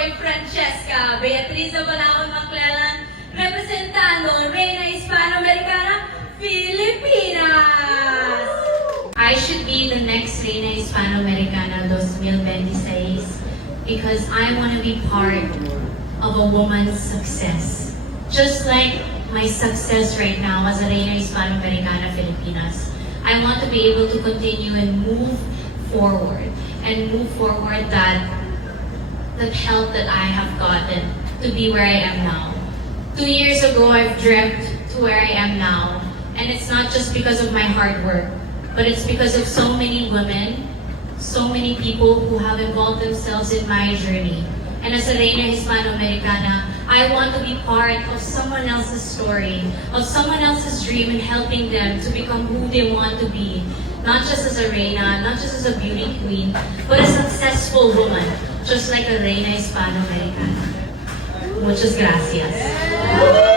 soy Francesca Beatriz Balaon Maclellan, representando Reina Hispanoamericana, Filipinas. I should be the next Reina Hispanoamericana 2026 because I want to be part of a woman's success. Just like my success right now as a Reina Hispanoamericana Filipinas, I want to be able to continue and move forward that help that I have gotten to be where I am now. 2 years ago, I've dreamt to where I am now, and it's not just because of my hard work, but it's because of so many women, so many people who have involved themselves in my journey. And as a Reina Hispanoamericana, I want to be part of someone else's story, of someone else's dream, and helping them to become who they want to be. Not just as a Reina, not just as a beauty queen, but a successful woman, just like a Reina Hispanoamericana. Muchas gracias.